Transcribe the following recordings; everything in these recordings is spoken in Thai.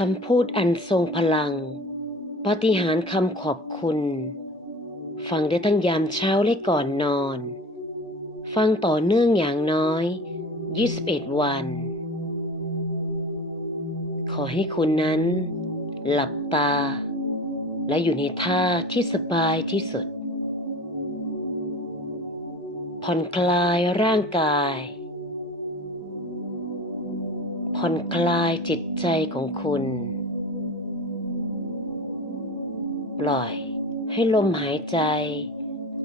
คำพูดอันทรงพลัง ปฏิหารคำขอบคุณ ฟังได้ทั้งยามเช้าและก่อนนอน ฟังต่อเนื่องอย่างน้อย 21 วัน ขอให้คุณนั้น หลับตา และอยู่ในท่าที่สบายที่สุด ผ่อนคลายร่างกาย ผ่อนคลายจิตใจของคุณ ปล่อยให้ลมหายใจ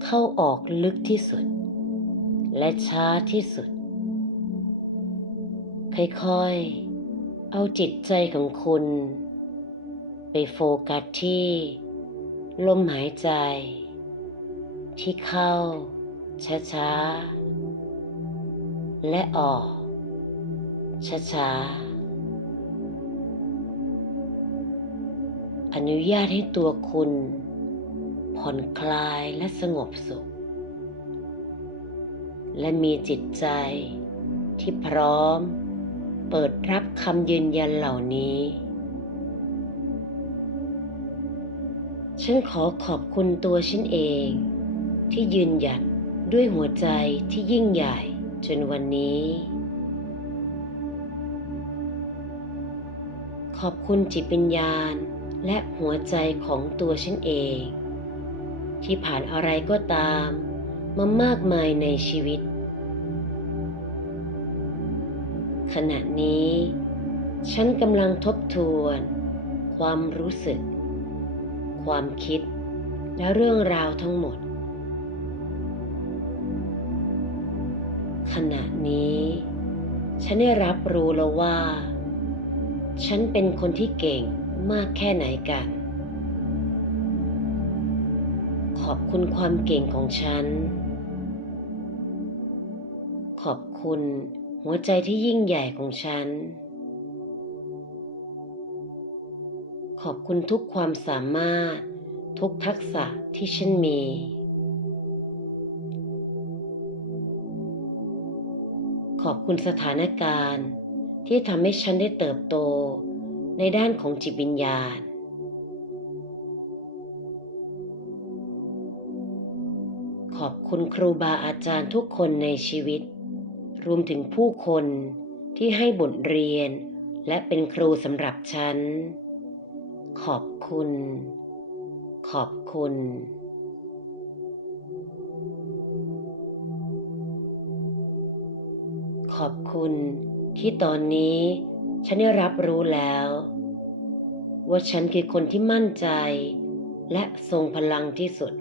เข้าออกลึกที่สุด และช้าที่สุด ค่อยๆ เอาจิตใจของคุณ ไปโฟกัสที่ ลมหายใจ ที่เข้าช้าๆ และออก ช้าๆ อนุญาตให้ตัวคุณ ผ่อนคลายและสงบสุข และมีจิตใจที่พร้อม เปิดรับคำยืนยันเหล่านี้ ฉันขอขอบคุณตัวฉันเองที่ยืนหยัดด้วยหัวใจที่ยิ่งใหญ่จนวันนี้ ขอบคุณจิตวิญญาณ และหัวใจของตัวฉันเอง ที่ผ่านอะไรก็ตามมามากมายในชีวิต ขณะนี้ ฉันกำลังทบทวน ความรู้สึก ความคิด และเรื่องราวทั้งหมด ขณะนี้ ฉันได้รับรู้แล้วว่า ฉันเป็นคนที่เก่งมากแค่ไหนกัน ขอบคุณความเก่งของฉัน ขอบคุณหัวใจที่ยิ่งใหญ่ของฉัน ขอบคุณทุกความสามารถ ทุกทักษะที่ฉันมีขอบคุณสถานการณ์ ที่ทำให้ฉันได้เติบโตในด้านของจิตวิญญาณ ขอบคุณครูบาอาจารย์ทุกคนในชีวิต รวมถึงผู้คนที่ให้บทเรียน และเป็นครูสำหรับฉัน ขอบคุณ ขอบคุณขอบคุณ ที่ตอนนี้ฉันได้รับรู้แล้ว ว่าฉันคือคนที่มั่นใจ และทรงพลังที่สุด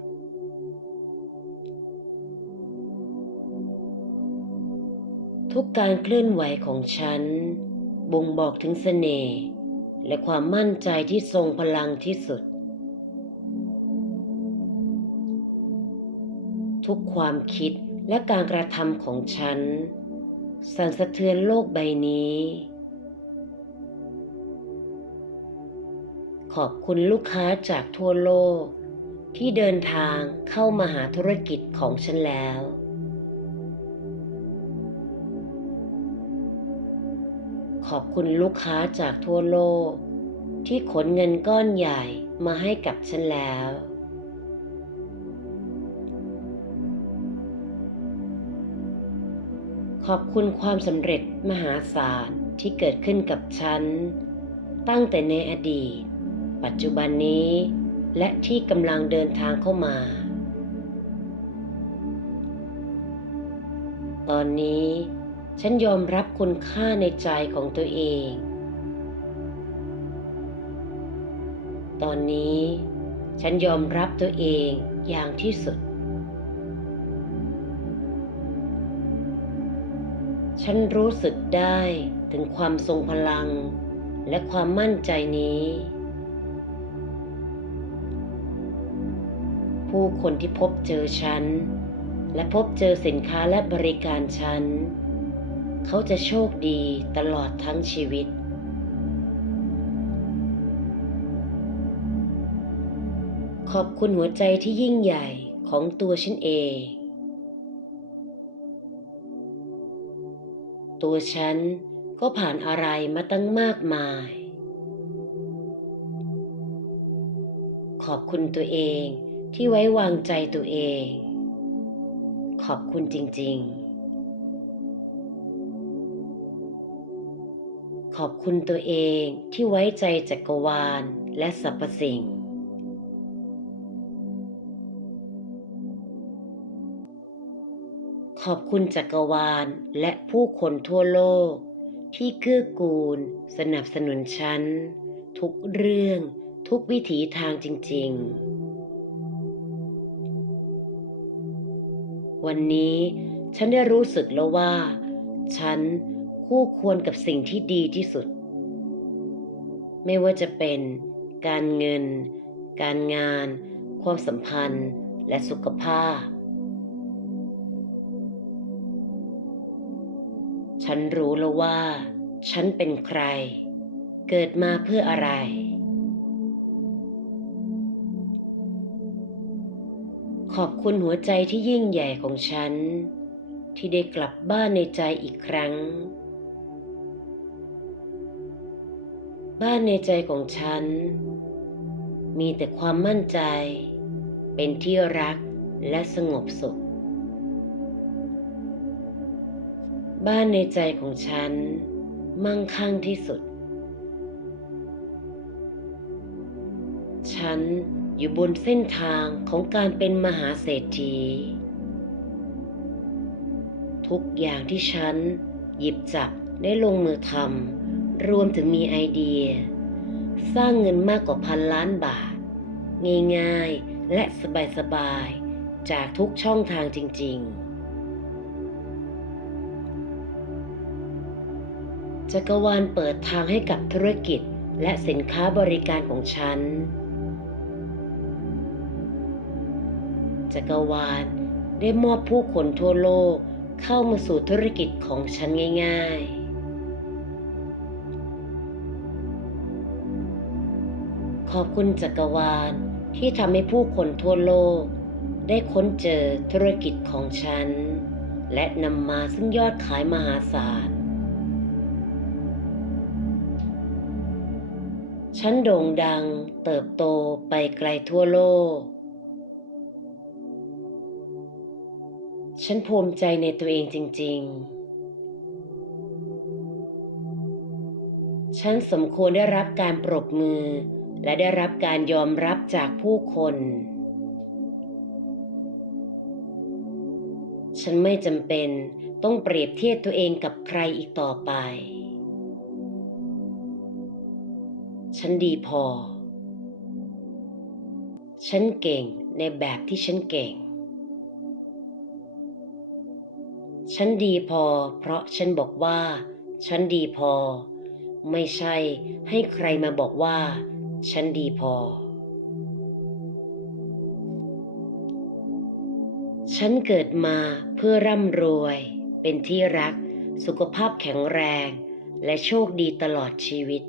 ทุกการเคลื่อนไหวของฉัน บ่งบอกถึงเสน่ห์และความมั่นใจที่ทรงพลังที่สุด ทุกความคิดและการกระทำของฉัน สั่นสะเทือนโลกใบนี้ ขอบคุณลูกค้าจากทั่วโลก ที่เดินทางเข้ามาหาธุรกิจของฉันแล้ว ขอบคุณลูกค้าจากทั่วโลก ที่ขนเงินก้อนใหญ่มาให้กับฉันแล้ว ขอบคุณความสำเร็จมหาศาลที่เกิดขึ้นกับฉัน ตั้งแต่ในอดีต ปัจจุบันนี้ และที่กำลังเดินทางเข้ามา ตอนนี้ฉันยอมรับคุณค่าในใจของตัวเอง ตอนนี้ ฉันยอมรับตัวเองอย่างที่สุด ฉันรู้สึกได้ถึงความทรงพลัง และความมั่นใจนี้ ผู้คนที่พบเจอฉัน และพบเจอสินค้าและบริการฉัน เขาจะโชคดีตลอดทั้งชีวิต ขอบคุณหัวใจที่ยิ่งใหญ่ของตัวฉันเอง ตัวฉันก็ผ่านอะไรมาตั้งมากมาย ขอบคุณตัวเองที่ไว้วางใจตัวเอง ขอบคุณจริง ๆ ขอบคุณตัวเองที่ไว้ใจจักรวาลและสรรพสิ่ง ขอบคุณจักรวาลและผู้คนทั่วโลก ที่เกื้อกูล สนับสนุนฉัน ทุกเรื่องทุกวิถีทางจริง ๆ วันนี้ฉันได้รู้สึกแล้วว่า ฉันคู่ควรกับสิ่งที่ดีที่สุด ไม่ว่าจะเป็นการเงิน การงาน ความสัมพันธ์และสุขภาพ ฉันรู้แล้วว่า ฉันเป็นใคร เกิดมาเพื่ออะไร ขอบคุณหัวใจที่ยิ่งใหญ่ของฉัน ที่ได้กลับบ้านในใจอีกครั้ง บ้านในใจของฉัน มีแต่ความมั่นใจ เป็นที่รักและสงบสุข บ้านในใจของฉัน มั่งคั่งที่สุด ฉันอยู่บนเส้นทางของการเป็นมหาเศรษฐี ทุกอย่างที่ฉัน หยิบจับได้ลงมือทำรวมถึงมีไอเดีย สร้างเงินมากกว่าพันล้านบาท ง่ายๆและสบายๆ จากทุกช่องทางจริง ๆ จักรวาลเปิดทางให้กับธุรกิจและสินค้าบริการของฉัน จักรวาลได้มอบผู้คนทั่วโลกเข้ามาสู่ธุรกิจของฉันง่ายๆ ขอบคุณจักรวาลที่ทำให้ผู้คนทั่วโลก ได้ค้นเจอธุรกิจของฉัน และนำมาซึ่งยอดขายมหาศาล ฉันโด่งดังเติบโตไปไกลทั่วโลก ฉันภูมิใจในตัวเองจริง ๆ ฉันสมควรได้รับการปรบมือ และได้รับการยอมรับจากผู้คน ฉันไม่จำเป็นต้องเปรียบเทียบตัวเองกับใครอีกต่อไป ฉันดีพอ ฉันเก่งในแบบที่ฉันเก่ง ฉันดีพอ เพราะฉันบอกว่า ฉันดีพอ ไม่ใช่ให้ใครมาบอกว่า ฉันดีพอ ฉันเกิดมาเพื่อร่ำรวย เป็นที่รัก สุขภาพแข็งแรง และโชคดีตลอดชีวิต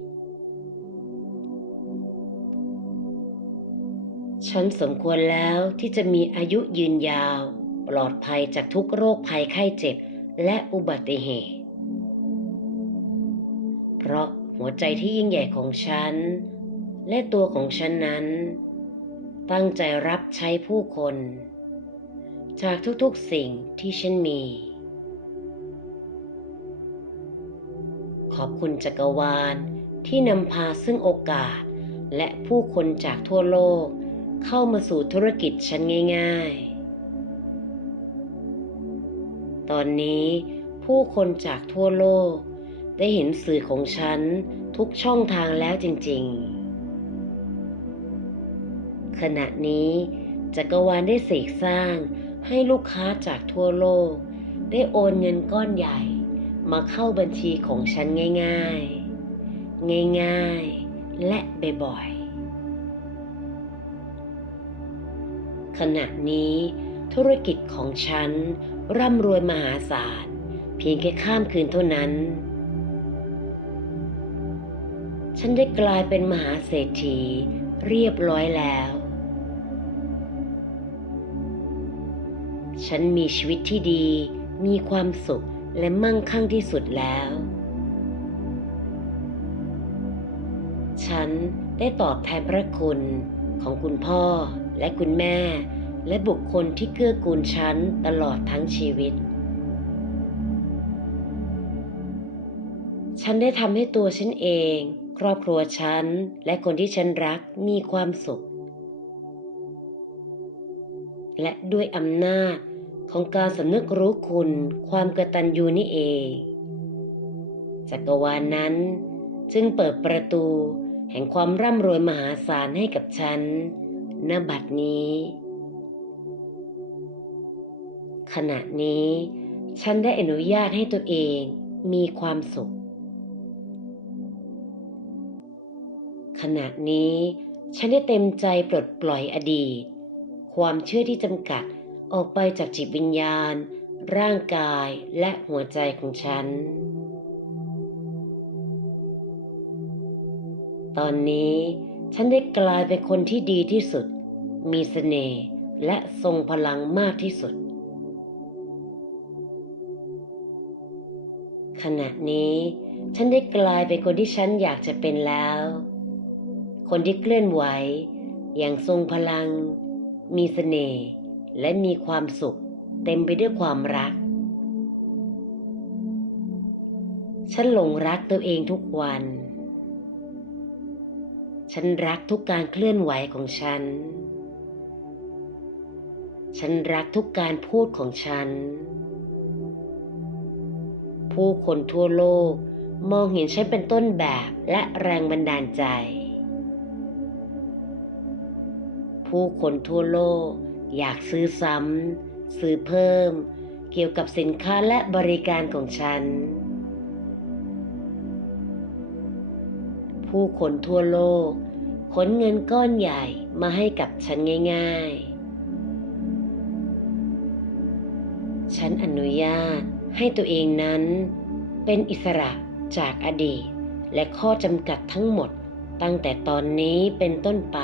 ฉันสมควรแล้วที่จะมีอายุยืนยาว ปลอดภัยจากทุกโรคภัยไข้เจ็บ และอุบัติเหตุ เพราะหัวใจที่ยิ่งใหญ่ของฉัน และตัวของฉันนั้น ตั้งใจรับใช้ผู้คน จากทุกๆสิ่งที่ฉันมี ขอบคุณจักรวาลที่นำพาซึ่งโอกาสและผู้คนจากทั่วโลก เข้ามาสู่ธุรกิจฉันง่าย ๆ ตอนนี้ผู้คนจากทั่วโลกได้เห็นสื่อของฉันทุกช่องทางแล้วจริง ๆ ขณะนี้จักรวาลได้เสกสร้างให้ลูกค้าจากทั่วโลก ได้โอนเงินก้อนใหญ่มาเข้าบัญชีของฉันง่าย ๆ ง่าย ๆ และบ่อยๆ ขณะนี้ธุรกิจของฉัน ร่ำรวยมหาศาลเพียงแค่ข้ามคืนเท่านั้น ฉันได้กลายเป็นมหาเศรษฐีเรียบร้อยแล้ว ฉันมีชีวิตที่ดี มีความสุขและมั่งคั่งที่สุดแล้ว ฉันได้ตอบแทนพระคุณของคุณพ่อ และคุณแม่ และบุคคลที่เกื้อกูลฉันตลอดทั้งชีวิต ฉันได้ทำให้ตัวฉันเอง ครอบครัวฉัน และคนที่ฉันรักมีความสุข และด้วยอำนาจของการสำนึกรู้คุณ ความกระตัญญูนี่เอง จักรวาลนนั้นจึงเปิดประตูแห่งความร่ำรวยมหาศาลให้กับฉัน ณบัดนี้ ขณะนี้ฉันได้อนุญาตให้ตัวเองมีความสุข ขณะนี้ฉันได้เต็มใจปลดปล่อยอดีต ความเชื่อที่จำกัดออกไปจากจิตวิญญาณ ร่างกายและหัวใจของฉัน ตอนนี้ ฉันได้กลายเป็นคนที่ดีที่สุด มีเสน่ห์และทรงพลังมากที่สุด ขณะนี้ ฉันได้กลายเป็นคนที่ฉันอยากจะเป็นแล้ว คนที่เคลื่อนไหว อย่างทรงพลัง มีเสน่ห์และมีความสุข เต็มไปด้วยความรัก ฉันหลงรักตัวเองทุกวัน ฉันรักทุกการเคลื่อนไหวของฉัน ฉันรักทุกการพูดของฉัน ผู้คนทั่วโลกมองเห็นฉันเป็นต้นแบบและแรงบันดาลใจ ผู้คนทั่วโลกอยากซื้อซ้ำซื้อเพิ่ม เกี่ยวกับสินค้าและบริการของฉัน ผู้คนทั่วโลก ขนเงินก้อนใหญ่มาให้กับฉันง่ายๆ ฉันอนุญาตให้ตัวเองนั้นเป็นอิสระจากอดีต และข้อจำกัดทั้งหมดตั้งแต่ตอนนี้เป็นต้นไป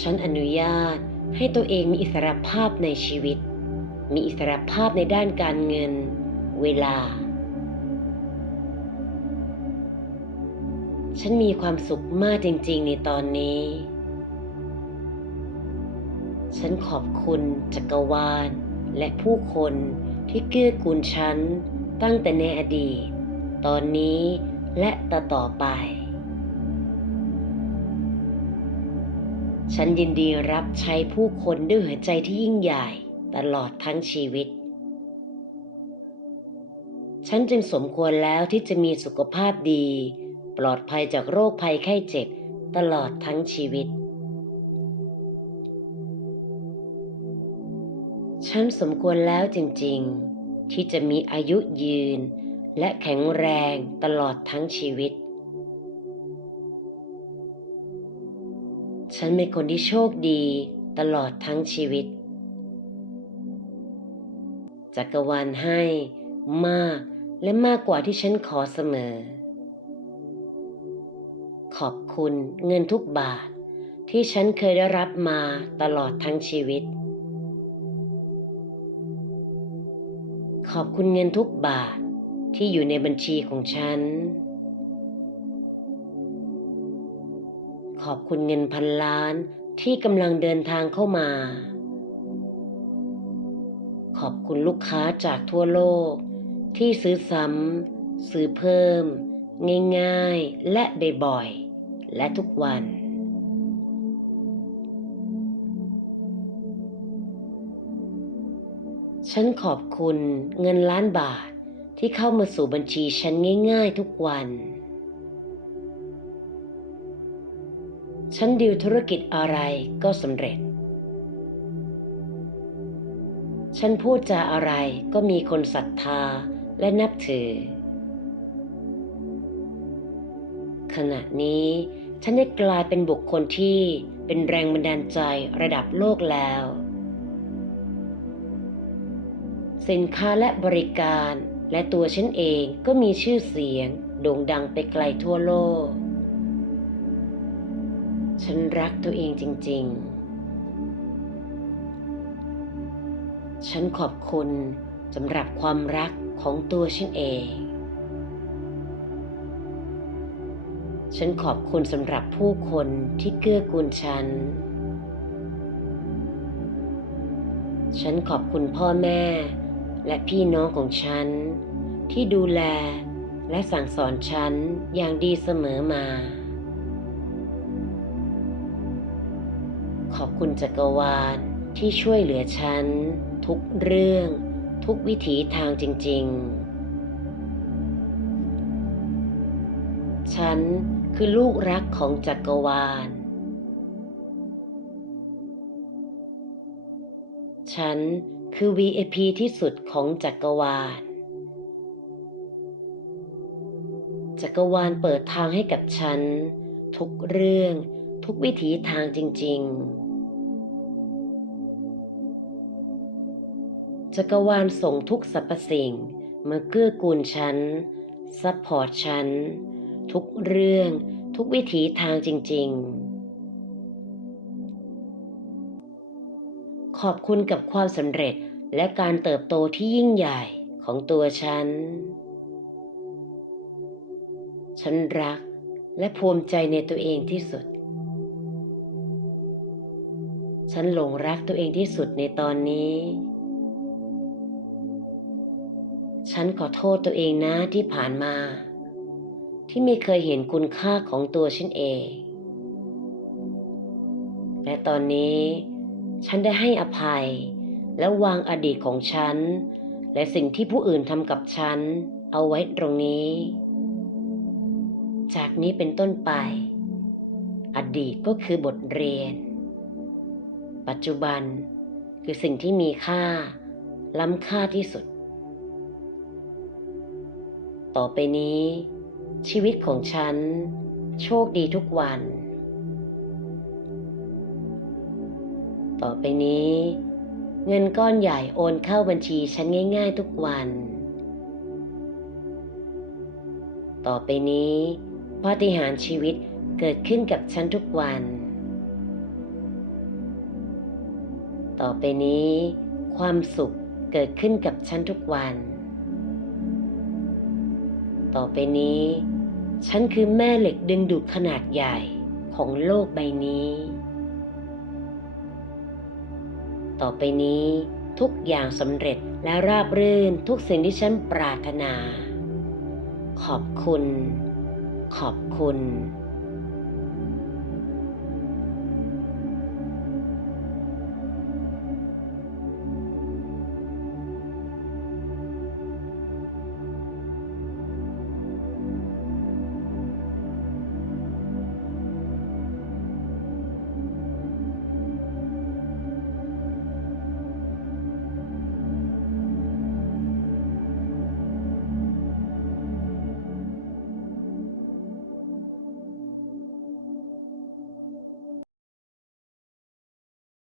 ฉันอนุญาตให้ตัวเองมีอิสระภาพในชีวิต มีอิสระภาพในด้านการเงิน เวลา ฉันมีความสุขมากจริงๆในตอนนี้ ฉันขอบคุณจักรวาลและผู้คนที่เกื้อกูลฉันตั้งแต่ในอดีต ตอนนี้และต่อต่อไป ฉันยินดีรับใช้ผู้คนด้วยหัวใจที่ยิ่งใหญ่ตลอดทั้งชีวิต ฉันจึงสมควรแล้วที่จะมีสุขภาพดี ปลอดภัยจากโรคภัยไข้เจ็บตลอดทั้งชีวิต ฉันสมควรแล้วจริงๆ ที่จะมีอายุยืน และแข็งแรงตลอดทั้งชีวิต ฉันเป็นคนที่โชคดีตลอดทั้งชีวิต จักรวาลให้มากและมากกว่าที่ฉันขอเสมอ ขอบคุณเงินทุกบาท ที่ฉันเคยได้รับมาตลอดทั้งชีวิต ขอบคุณเงินทุกบาทที่อยู่ในบัญชีของฉัน ขอบคุณเงินพันล้านที่กำลังเดินทางเข้ามา ขอบคุณลูกค้าจากทั่วโลกที่ซื้อซ้ำซื้อเพิ่ม ง่ายๆ และบ่อยๆ และทุกวัน ฉันขอบคุณเงินล้านบาทที่เข้ามาสู่บัญชีฉันง่ายๆทุกวัน ฉันดีลธุรกิจอะไรก็สำเร็จ ฉันพูดจาอะไรก็มีคนศรัทธาและนับถือ ขณะนี้ ฉันได้กลายเป็นบุคคลที่เป็นแรงบันดาลใจระดับโลกแล้ว สินค้าและบริการและตัวฉันเองก็มีชื่อเสียง โด่งดังไปไกลทั่วโลก ฉันรักตัวเองจริง ๆ ฉันขอบคุณสำหรับความรักของตัวฉันเอง ฉันขอบคุณสำหรับผู้คนที่เกื้อกูลฉัน ฉันขอบคุณพ่อแม่ และพี่น้องของฉัน ที่ดูแลและสั่งสอนฉันอย่างดีเสมอมา ขอบคุณจักรวาลที่ช่วยเหลือฉัน ทุกเรื่อง ทุกวิถีทางจริง ๆ ฉัน คือลูกรักของจักรวาล ฉันคือ VIP ที่สุดของจักรวาล จักรวาลเปิดทางให้กับฉัน ทุกเรื่องทุกวิถีทางจริง ๆ จักรวาลส่งทุกสรรพสิ่งมาเกื้อกูลฉันซัพพอร์ตฉัน ทุกเรื่องทุกวิถีทางจริง ๆ ขอบคุณกับความสำเร็จและการเติบโตที่ยิ่งใหญ่ของตัวฉัน ฉันรักและภูมิใจในตัวเองที่สุด ฉันหลงรักตัวเองที่สุดในตอนนี้ ฉันขอโทษตัวเองนะที่ผ่านมา ที่ไม่เคยเห็นคุณค่าของตัวฉันเอง และตอนนี้ฉันได้ให้อภัย และวางอดีตของฉัน และสิ่งที่ผู้อื่นทำกับฉัน เอาไว้ตรงนี้ จากนี้เป็นต้นไป อดีตก็คือบทเรียน ปัจจุบันคือสิ่งที่มีค่า ล้ำค่าที่สุด ต่อไปนี้ ชีวิตของฉัน โชคดีทุกวัน ต่อไปนี้ เงินก้อนใหญ่โอนเข้าบัญชีฉันง่าย ๆ ทุกวัน ต่อไปนี้ปาฏิหาริย์ชีวิตเกิดขึ้นกับฉันทุกวัน ต่อไปนี้ ความสุขเกิดขึ้นกับฉันทุกวัน ต่อไปนี้ ฉันคือแม่เหล็กดึงดูดขนาดใหญ่ของโลกใบนี้ ต่อไปนี้ทุกอย่างสำเร็จและราบรื่นทุกสิ่งที่ฉันปรารถนา ขอบคุณ ขอบคุณ